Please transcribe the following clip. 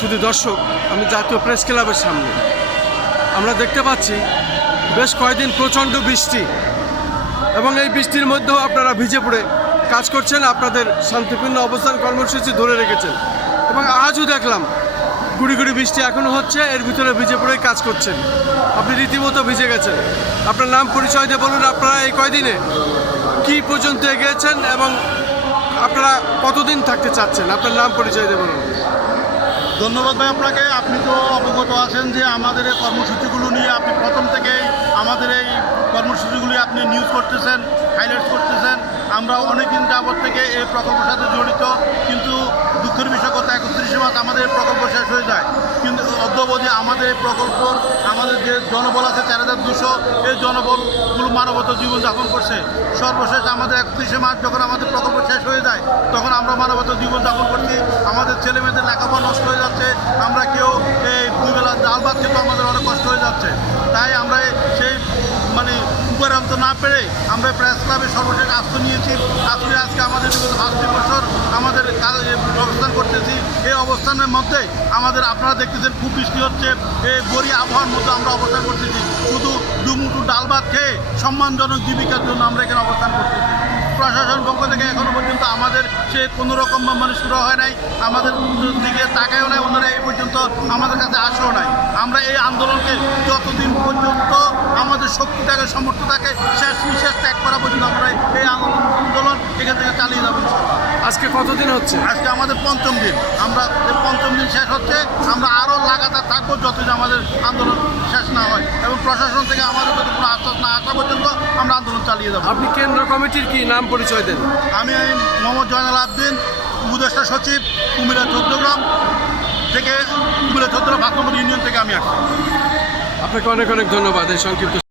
শুধু দর্শক, আমি জাতীয় প্রেস ক্লাবের সামনে। আমরা দেখতে পাচ্ছি বেশ কয়েকদিন প্রচণ্ড বৃষ্টি, এবং এই বৃষ্টির মধ্যেও আপনারা ভিজে পড়ে কাজ করছেন, আপনাদের শান্তিপূর্ণ অবস্থান কর্মসূচি ধরে রেখেছেন। এবং আজও দেখলাম গুড়ি গুড়ি বৃষ্টি এখনও হচ্ছে, এর ভিতরে ভিজে পড়ে কাজ করছেন। আপনি রীতিমতো ভিজে গেছেন। আপনার নাম পরিচয় দিয়ে বলুন, আপনারা এই কয়দিনে কী পর্যন্ত এগিয়েছেন এবং আপনারা কতদিন থাকতে চাচ্ছেন? আপনার নাম পরিচয় দিয়ে বলুন। ধন্যবাদ ভাই আপনাকে। আপনি তো অবগত আছেন যে আমাদের এই কর্মসূচিগুলো নিয়ে আপনি প্রথম থেকেই আমাদের এই কর্মসূচিগুলি আপনি নিউজ করতেছেন, হাইলাইট করতেছেন। আমরা অনেক দিন যাবত থেকে এই প্রকল্পের সাথে জড়িত, কিন্তু দুঃখের বিষয় কথা 31 মার্চ আমাদের এই প্রকল্প শেষ হয়ে যায়। কিন্তু অদ্যাবধি আমাদের এই প্রকল্প, আমাদের যে জনবল আছে 4200, এই জনবলগুলো মানবত জীবনযাপন করছে। সর্বশেষ আমাদের 31 মার্চ যখন আমাদের প্রকল্প শেষ হয়ে যায়, তখন আমরা মানবত জীবনযাপন করছি। আমাদের ছেলেমেয়েদের লেখাপড়া নষ্ট হয়ে যাচ্ছে, আমরা কেউ এই দুবেলা ডাল ভাত খেতে আমাদের অনেক কষ্ট হয়ে যাচ্ছে। তাই আমরা সেই উপরান্ত না পেরে আমরা প্রেস ক্লাবে সর্বশেষ আশ্রয় নিয়েছি। আজকে আমাদের বিগত 5 বছর আমাদের অবস্থান করতেছি। এই অবস্থানের মধ্যে আপনারা দেখতেছেন খুব বৃষ্টি হচ্ছে, এই গড়ি আবহাওয়ার মধ্যে আমরা অবস্থান করতেছি। শুধু দুমুঠো ডাল ভাত খেয়ে সম্মানজনক জীবিকার জন্য আমরা এখানে অবস্থান করতেছি। প্রশাসন পক্ষ থেকে এখনও পর্যন্ত আমাদের সে কোনো রকম শুরু হয় নাই, আমাদের দিকে তাকায়ও নাই, ওনারা এই পর্যন্ত আমাদের কাছে আসেও নাই। আমরা এই আন্দোলনকে যতদিন পর্যন্ত আমাদের শক্তি থাকে, সামর্থ্য থাকে, শেষ নিঃশ্বাস ত্যাগ করা পর্যন্ত আমরা এই আন্দোলন এখান থেকে চালিয়ে যাবো। আজকে কতদিন হচ্ছে? আজকে আমাদের 5ম দিন। আমরা এই 5ম দিন শেষ হচ্ছে, আমরা আরও লাগাতার থাকবো যতদিন আমাদের আন্দোলন শেষ না হয়, এবং প্রশাসন থেকে আমাদের যদি কোনো আশ্বাস না আসা পর্যন্ত আমরা আন্দোলন চালিয়ে যাবো। আপনি কেন্দ্র কমিটির কি নাম পরিচয় দেন? আমি মোহাম্মদ জয়নাল আবদিন, উপদেষ্টা সচিব, কুমিল্লা 14 গ্রাম থেকে, কুমিল্লা 14 ভাগ নম্বর ইউনিয়ন থেকে আমি আসছি। আপনাকে অনেক অনেক ধন্যবাদ এই সংক্ষিপ্ত